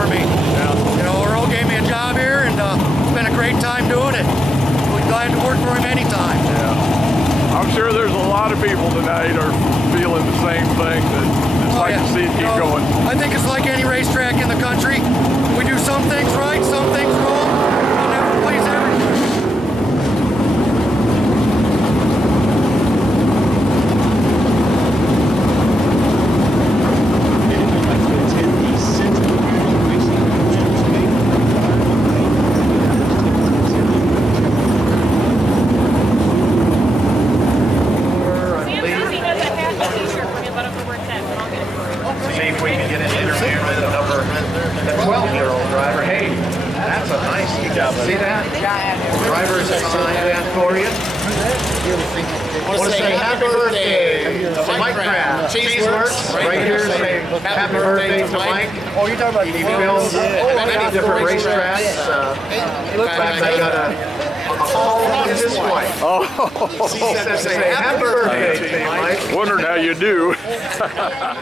for me. Yeah. You know, Earl gave me a job here, and it's been a great time doing it. We're glad to work for him anytime. Yeah. I'm sure there's a lot of people tonight are feeling the same thing, that it's like to see it keep going. I think it's like any racetrack in the country. We do some things right, some things wrong. We'll never please everyone. See if we can get an interview with the 12-year-old driver. Hey, that's a nice job. See that? The driver's assigned that for you. I want to say happy birthday to Mike Craft. Cheeseworks right here. Say happy birthday to Mike. Oh, you're talking about He films many different racetracks. In fact, I got a call from his wife. Oh, She said, say happy birthday to you, Mike. wondering how you do.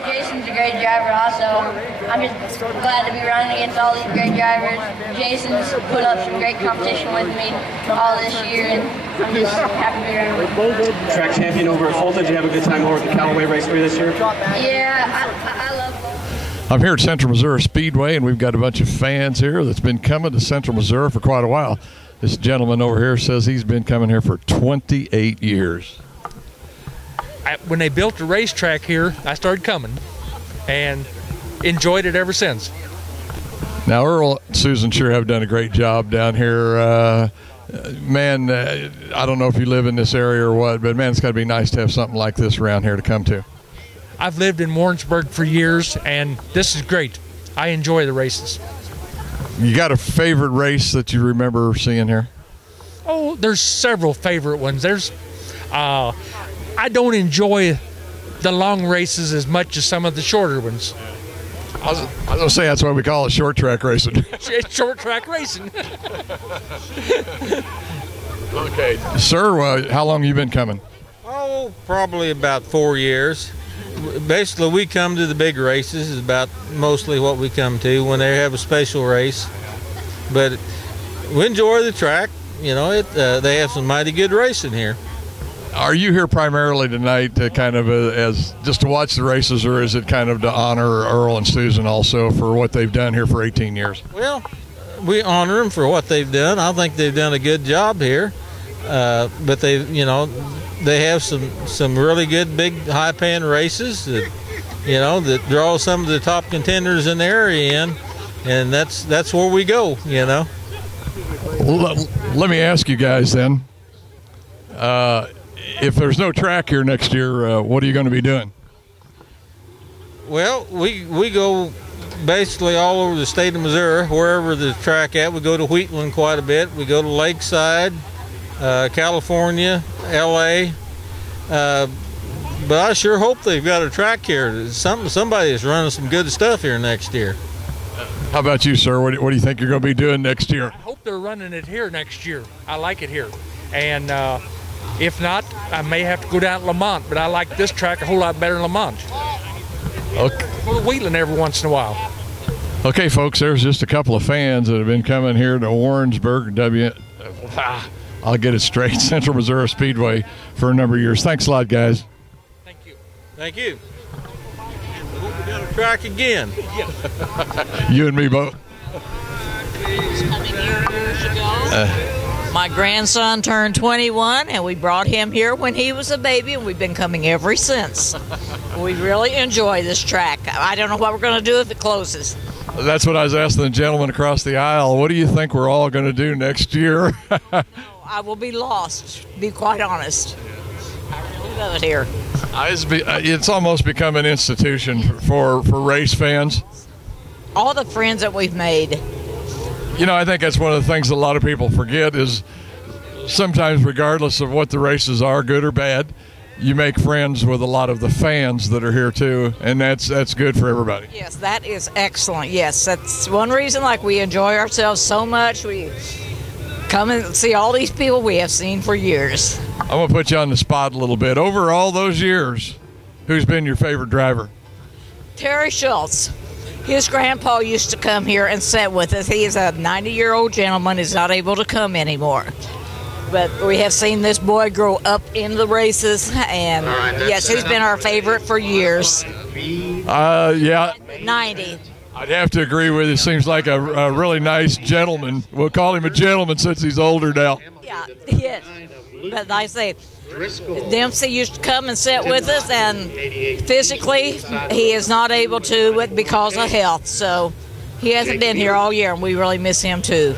Jason's a great driver also. I'm just glad to be running against all these great drivers. Jason's put up some great competition with me all this year, and I'm just happy to be running with him. Track champion over at Fulton. Did you have a good time over at the Callaway Race 3 this year? Yeah, I love both. I'm here at Central Missouri Speedway, and we've got a bunch of fans here that's been coming to Central Missouri for quite a while. This gentleman over here says he's been coming here for 28 years. When they built the racetrack here, I started coming and enjoyed it ever since. Now, Earl and Susan sure have done a great job down here. Man, I don't know if you live in this area or what, but man, it's got to be nice to have something like this around here to come to. I've lived in Warrensburg for years, and this is great. I enjoy the races. You got a favorite race that you remember seeing here? Oh, there's several favorite ones. I don't enjoy the long races as much as some of the shorter ones. I was going to say that's why we call it short track racing. It's short track racing. Okay. Sir, how long have you been coming? Oh, probably about 4 years. Basically, we come to the big races is about mostly what we come to when they have a special race. But we enjoy the track. You know, they have some mighty good racing here. Are you here primarily tonight to kind of as just to watch the races, or is it kind of to honor Earl and Susan also for what they've done here for 18 years? Well, we honor them for what they've done. I think they've done a good job here. But they have some really good big high-paying races that, that draw some of the top contenders in the area in, and that's where we go. Let me ask you guys then. If there's no track here next year, what are you going to be doing? Well, we go basically all over the state of Missouri, wherever the track at. We go to Wheatland quite a bit. We go to Lakeside, California, LA. But I sure hope they've got a track here. Somebody is running some good stuff here next year. How about you, sir? What do you think you're going to be doing next year? I hope they're running it here next year. I like it here. And if not, I may have to go down to Lamont, but I like this track a whole lot better than Lamont. Okay. Go to Wheatland every once in a while. Okay, folks, there's just a couple of fans that have been coming here to Warrensburg, I'll get it straight, Central Missouri Speedway for a number of years. Thanks a lot, guys. Thank you. Thank you. I hope we got a track again. You and me both. My grandson turned 21, and we brought him here when he was a baby, and we've been coming ever since. We really enjoy this track. I don't know what we're going to do if it closes. That's what I was asking the gentleman across the aisle. What do you think we're all going to do next year? I will be lost, to be quite honest. I really love it here. It's almost become an institution for race fans. All the friends that we've made. I think that's one of the things a lot of people forget is sometimes regardless of what the races are, good or bad, you make friends with a lot of the fans that are here too, and that's good for everybody. Yes, that is excellent. Yes, that's one reason we enjoy ourselves so much. We come and see all these people we have seen for years. I'm going to put you on the spot a little bit. Over all those years, who's been your favorite driver? Terry Schultz. His grandpa used to come here and sit with us. He is a 90-year-old gentleman. He's not able to come anymore. But we have seen this boy grow up in the races, and yes, he's been our favorite for years. Yeah. 90. I'd have to agree with you. Seems like a really nice gentleman. We'll call him a gentleman since he's older now. Yeah, yes. But like I say, Dempsey used to come and sit with us, and physically he is not able to because of health. So he hasn't been here all year, and we really miss him too.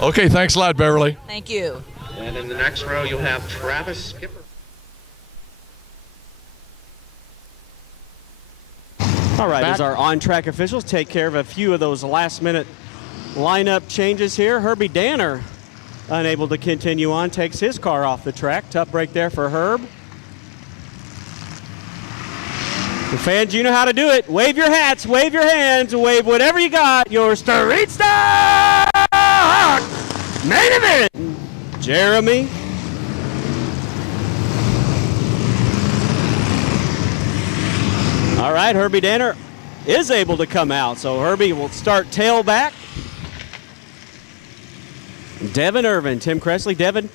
Okay, thanks a lot, Beverly. Thank you. And in the next row, you'll have Travis Skipper. All right, as our on-track officials take care of a few of those last-minute lineup changes here, Herbie Danner, unable to continue on, takes his car off the track. Tough break there for Herb. The fans, you know how to do it. Wave your hats, wave your hands, wave whatever you got. Your Street Stock main event. Jeremy. All right, Herbie Danner is able to come out, so Herbie will start tailback. Devin Irvin, Tim Cressley. Devin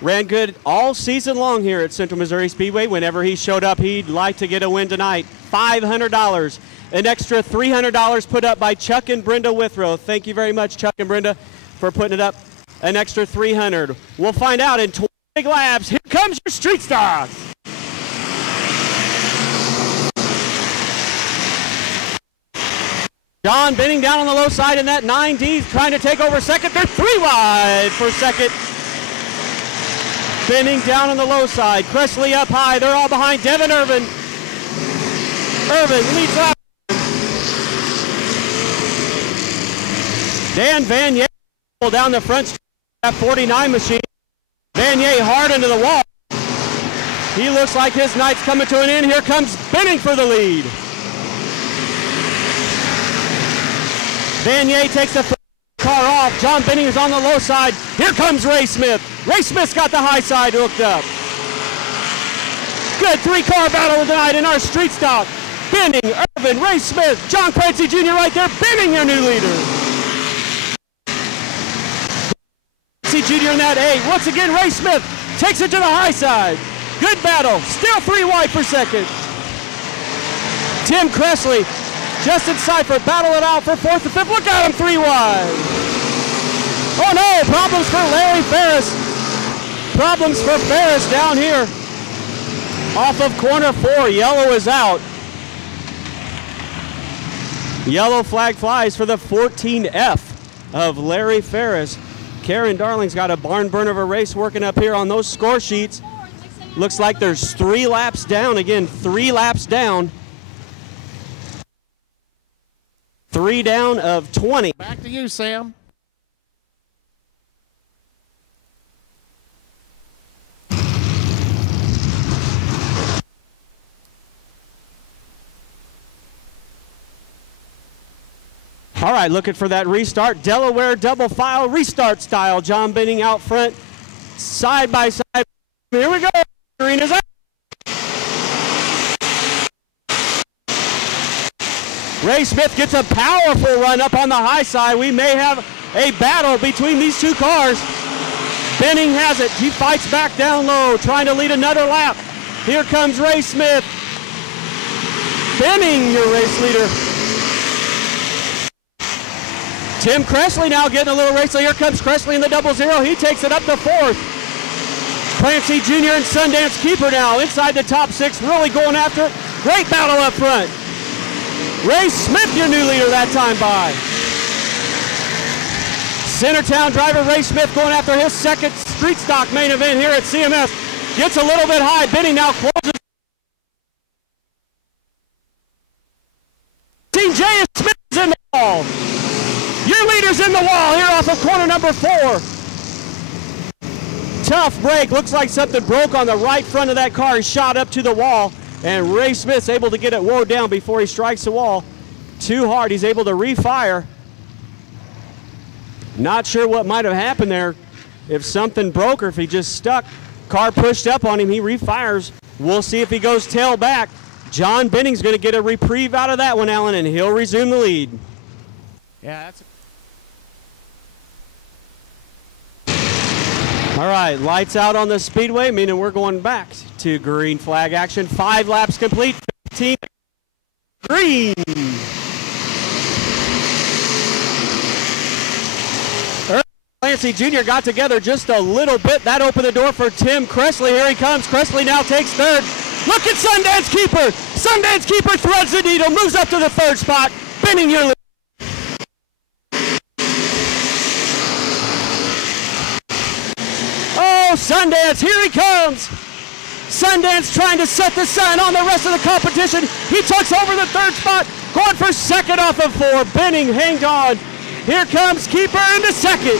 ran good all season long here at Central Missouri Speedway. Whenever he showed up, he'd like to get a win tonight. $500. An extra $300 put up by Chuck and Brenda Withrow. Thank you very much, Chuck and Brenda, for putting it up. An extra $300. We'll find out in 20 laps. Here comes your Street Stocks. John Benning down on the low side in that 9D, trying to take over second. They're 3 wide for second. Benning down on the low side. Cressley up high. They're all behind Devin Irvin. Irvin leads up. Dan Vanier down the front street, that 49 machine. Vanier hard into the wall. He looks like his night's coming to an end. Here comes Benning for the lead. Vanier takes the car off. John Benning is on the low side. Here comes Ray Smith. Ray Smith's got the high side hooked up. Good 3-car battle tonight in our Street Stock. Benning, Irvin, Ray Smith, John Clancy Jr. right there. Benning, your new leader. Clancy Jr. in that 8. Once again, Ray Smith takes it to the high side. Good battle. Still 3 wide for second. Tim Cressley, Justin Seifert battle it out for 4th and 5th. Look at him, 3 wide. Oh no, problems for Larry Ferris. Problems for Ferris down here. Off of corner 4, yellow is out. Yellow flag flies for the 14F of Larry Ferris. Karen Darling's got a barn burner of a race working up here on those score sheets. Looks like there's 3 laps down. Again, 3 laps down. 3 down of 20. Back to you, Sam. All right, looking for that restart. Delaware double file, restart style. John Benning out front, side by side. Here we go. Arena's out. Ray Smith gets a powerful run up on the high side. We may have a battle between these 2 cars. Benning has it. He fights back down low, trying to lead another lap. Here comes Ray Smith. Benning, your race leader. Tim Cressley now getting a little race. So here comes Cressley in the 00. He takes it up to 4th. Clancy Jr. and Sundance Keeper now inside the top 6, really going after it. Great battle up front. Ray Smith, your new leader that time by. Centertown driver Ray Smith going after his 2nd Street Stock main event here at CMS. Gets a little bit high. Benning now closes. Team J is Smith is in the wall. Your leader's in the wall here off of corner number 4. Tough break. Looks like something broke on the right front of that car. He shot up to the wall, and Ray Smith's able to get it wound down before he strikes the wall. Too hard. He's able to refire. Not sure what might have happened there. If something broke or if he just stuck. Car pushed up on him. He refires. We'll see if he goes tail back. John Benning's going to get a reprieve out of that one, Alan, and he'll resume the lead. Yeah, that's. All right, lights out on the speedway, meaning we're going back to green flag action. 5 laps complete, 15 green. Clancy Jr. got together just a little bit. That opened the door for Tim Cressley. Here he comes. Cressley now takes third. Look at Sundance Keeper. Sundance Keeper threads the needle, moves up to the 3rd spot. Benning your lead. Oh, Sundance, here he comes. Sundance trying to set the sun on the rest of the competition. He tucks over the 3rd spot, going for 2nd off of 4. Benning hanged on. Here comes Keeper into 2nd.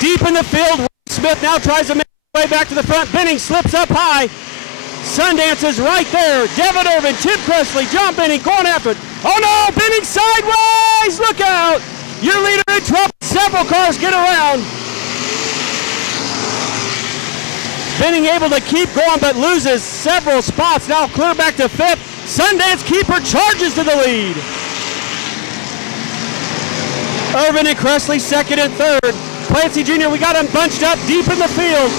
Deep in the field, Smith now tries to make his way back to the front. Benning slips up high. Sundance is right there. Devin Irvin, Tim Cressley, John Benning going after it. Oh no, Benning sideways, look out. Your leader in trouble, several cars get around. Benning able to keep going but loses several spots. Now clear back to 5th. Sundance Keeper charges to the lead. Irvin and Cressley 2nd and 3rd. Clancy Jr., we got him bunched up deep in the field.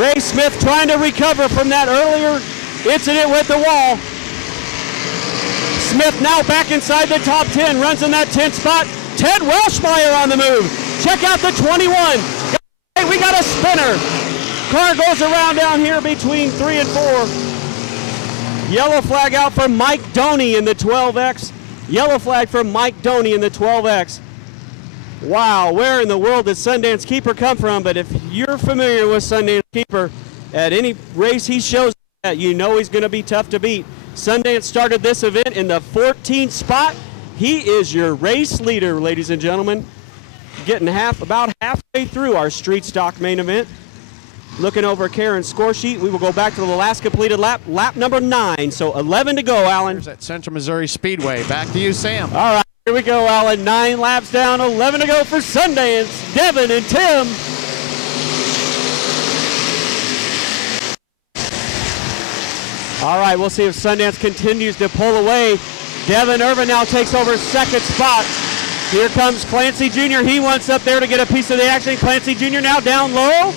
Ray Smith trying to recover from that earlier incident with the wall. Smith now back inside the top 10, runs in that 10th spot. Ted Welshmeyer on the move. Check out the 21. Hey, we got a spinner. Car goes around down here between 3 and 4. Yellow flag out for Mike Doney in the 12X. Yellow flag for Mike Doney in the 12X. Wow, where in the world did Sundance Keeper come from? But if you're familiar with Sundance Keeper, at any race he shows at, you know he's going to be tough to beat. Sundance started this event in the 14th spot. He is your race leader, ladies and gentlemen. Getting about halfway through our street stock main event. Looking over Karen's score sheet, we will go back to the last completed lap, lap number 9. So 11 to go, Alan. Here's at Central Missouri Speedway. Back to you, Sam. All right, here we go, Alan. 9 laps down, 11 to go for Sundance. Devin and Tim. All right, we'll see if Sundance continues to pull away. Devin Irvin now takes over 2nd spot. Here comes Clancy Jr. He wants up there to get a piece of the action. Clancy Jr. now down low.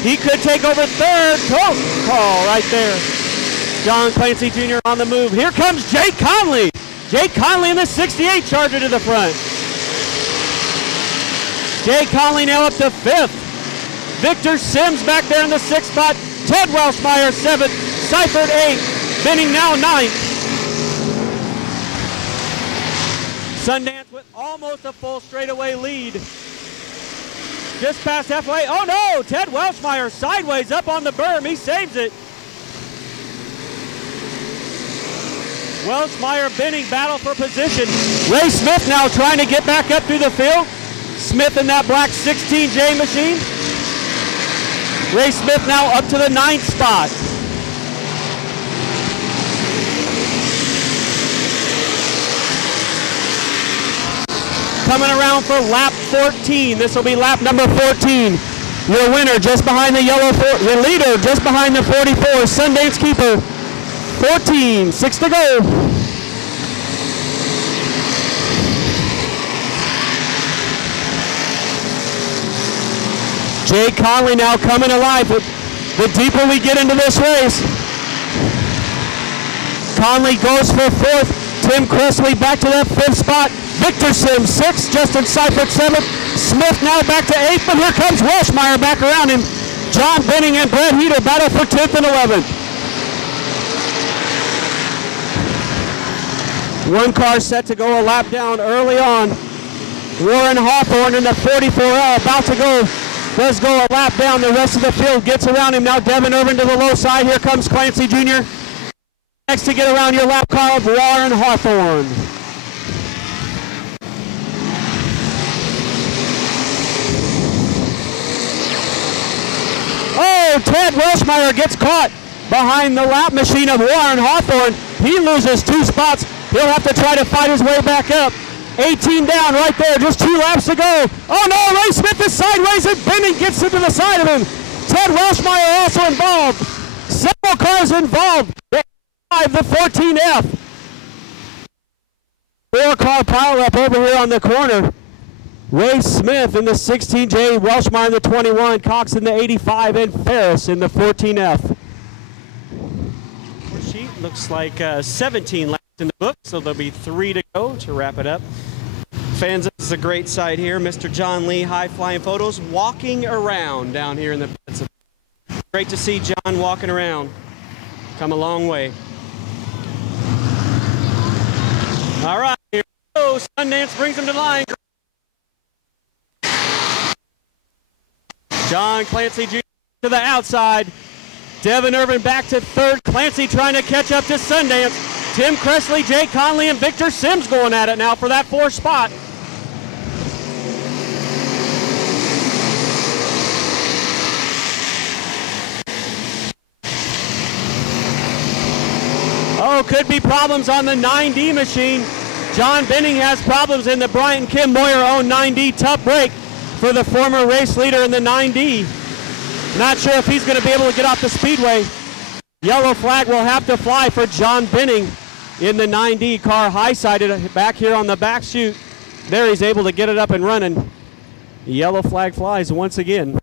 He could take over 3rd. Close call right there. John Clancy Jr. on the move. Here comes Jake Conley. Jake Conley in the 68 Charger to the front. Jake Conley now up to 5th. Victor Sims back there in the 6th spot. Ted Welshmeyer 7th. Seifert 8th. Benning now 9th. Sundance with almost a full straightaway lead. Just past halfway. Oh no! Ted Welshmeyer sideways up on the berm. He saves it. Welshmeyer, Benning battle for position. Ray Smith now trying to get back up through the field. Smith in that black 16J machine. Ray Smith now up to the 9th spot. Coming around for lap 14. This will be lap number 14. Your winner just behind the yellow, your leader just behind the 44, Sundance Keeper. 14, 6 to go. Jake Conley now coming alive. The deeper we get into this race. Conley goes for 4th. Tim Cressley back to that 5th spot. Victor Sims 6th. Justin Seifert 7th. Smith now back to 8th. But here comes Welshmeyer back around him. John Benning and Brad Heater battle for 10th and 11th. One car set to go a lap down early on. Warren Hawthorne in the 44L about to go. Does go a lap down. The rest of the field gets around him. Now Devin Irvin to the low side. Here comes Clancy Jr. Next to get around your lap car of Warren Hawthorne. Oh, Ted Welshmeyer gets caught behind the lap machine of Warren Hawthorne. He loses 2 spots. He'll have to try to fight his way back up. 18 down right there, just 2 laps to go. Oh no, Ray Smith is sideways and Benning gets into the side of him. Ted Welshmeyer also involved. Several cars involved. They drive the 14F. 4-car pileup over here on the corner. Ray Smith in the 16J, Welshmeyer in the 21, Cox in the 85, and Ferris in the 14F. Sheet looks like 17 laps in the book, so there'll be 3 to go to wrap it up. Fans, this is a great sight here. Mr. John Lee, High Flying Photos, walking around down here in the pits. Great to see John walking around. Come a long way. All right, here we go. Sundance brings him to the line. John Clancy Jr. to the outside. Devin Irvin back to third. Clancy trying to catch up to Sundance. Tim Cressley, Jay Conley, and Victor Sims going at it now for that 4th spot. Oh, could be problems on the 9D machine. John Benning has problems in the Bryant Kim Moyer-owned 9D tough break for the former race leader in the 9D. Not sure if he's going to be able to get off the speedway. Yellow flag will have to fly for John Benning in the 9D car, high-sided back here on the back chute. There he's able to get it up and running. Yellow flag flies once again.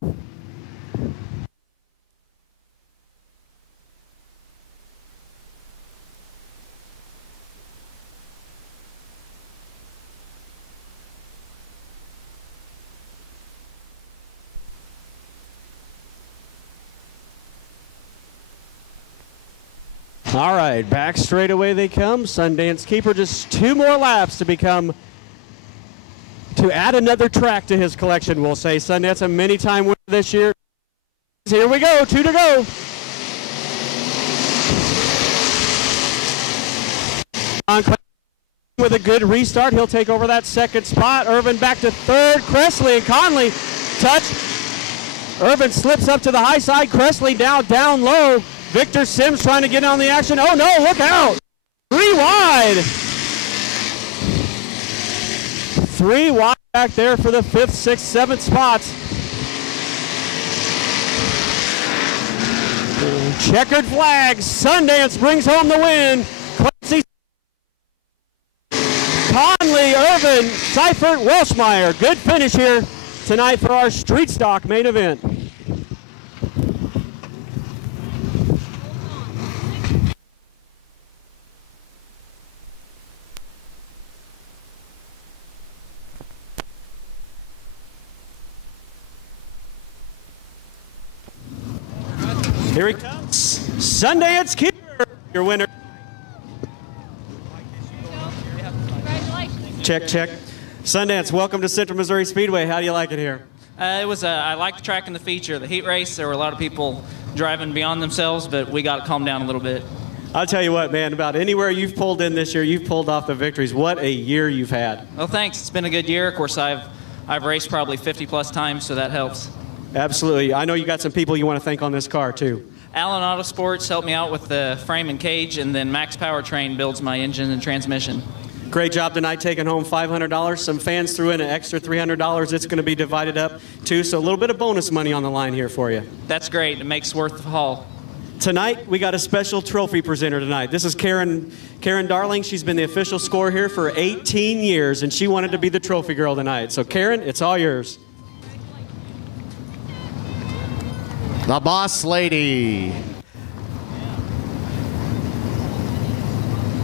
All right, back straight away they come. Sundance Keeper just 2 more laps to add another track to his collection, we'll say. Sundance a many-time winner this year. Here we go, 2 to go. With a good restart, he'll take over that 2nd spot. Irvin back to 3rd. Cressley and Conley touch. Irvin slips up to the high side. Cressley now down low. Victor Sims trying to get on the action. Oh no, look out! 3 wide. 3 wide back there for the 5th, 6th, 7th spots. Checkered flags. Sundance brings home the win. Clancy, Conley, Irvin, Seifert, Welshmeyer. Good finish here tonight for our street stock main event. Here he comes, Sundance Keeper, your winner. Check, check. Sundance, welcome to Central Missouri Speedway. How do you like it here? I liked the track and the feature. The heat race, there were a lot of people driving beyond themselves, but we got to calm down a little bit. I'll tell you what, man, about anywhere you've pulled in this year, you've pulled off the victories. What a year you've had. Well, thanks. It's been a good year. Of course, I've raced probably 50-plus times, so that helps. Absolutely. I know you got some people you want to thank on this car, too. Allen Autosports helped me out with the frame and cage, and then Max Powertrain builds my engine and transmission. Great job tonight, taking home $500. Some fans threw in an extra $300. It's going to be divided up, too, so a little bit of bonus money on the line here for you. That's great. It makes worth the haul. Tonight, we got a special trophy presenter tonight. This is Karen Darling. She's been the official scorer here for 18 years, and she wanted to be the trophy girl tonight. So, Karen, it's all yours. The boss lady.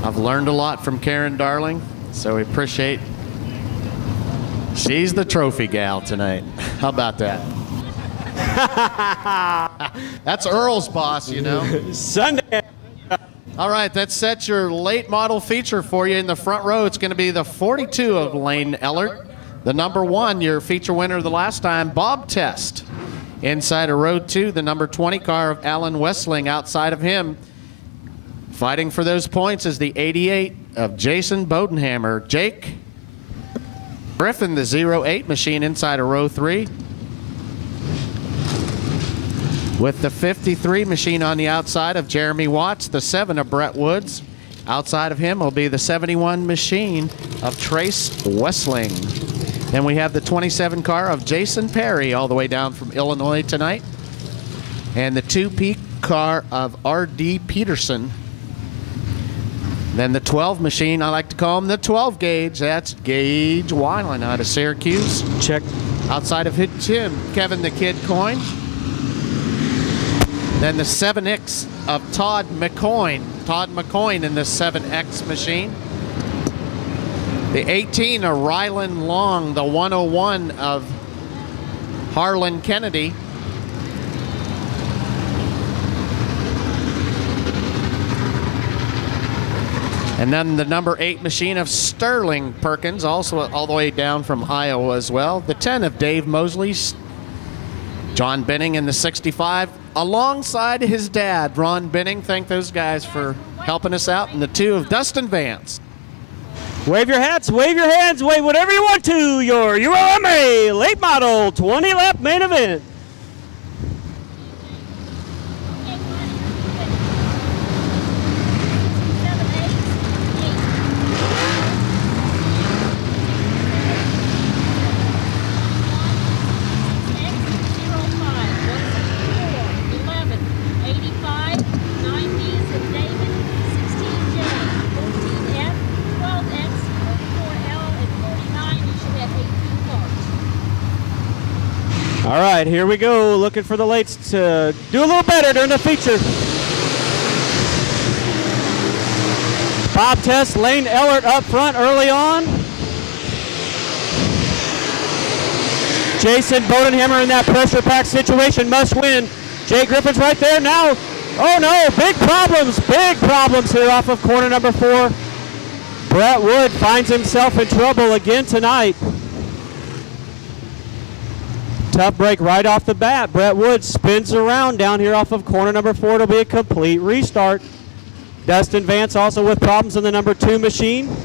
I've learned a lot from Karen Darling, so we appreciate. She's the trophy gal tonight. How about that? That's Earl's boss, you know. Sunday. All right, that sets your late model feature for you in the front row. It's going to be the 42 of Lane Ellert. The number 1, your feature winner the last time, Bob Test. Inside of row 2, the number 20 car of Alan Westling. Outside of him, fighting for those points, is the 88 of Jason Bodenhammer. Jake Griffin, the 08 machine, inside of row 3. With the 53 machine on the outside of Jeremy Watts, the 7 of Brett Woods. Outside of him will be the 71 machine of Trace Wessling. Then we have the 27 car of Jason Perry, all the way down from Illinois tonight. And the 2-peak car of R.D. Peterson. Then the 12 machine, I like to call him the 12 gauge. That's Gage Weiland out of Syracuse. Check. Outside of him, Kevin the Kid Coyne. Then the 7X of Todd McCoyne. Todd McCoyne in the 7X machine. The 18 of Rylan Long, the 101 of Harlan Kennedy. And then the number 8 machine of Sterling Perkins, also all the way down from Iowa as well. The 10 of Dave Mosley. John Benning in the 65, alongside his dad, Ron Benning. Thank those guys for helping us out. And the 2 of Dustin Vance. Wave your hats, wave your hands, wave whatever you want to. Your ULMA late model 20-lap main event. All right, here we go. Looking for the lates to do a little better during the feature. Bob Test, Lane Ellert up front early on. Jason Bodenhammer in that pressure pack situation must win. Jay Griffin's right there now. Oh no, big problems here off of corner number 4. Brett Wood finds himself in trouble again tonight. Tough break right off the bat. Brett Wood spins around down here off of corner number 4. It'll be a complete restart. Dustin Vance also with problems in the number 2 machine.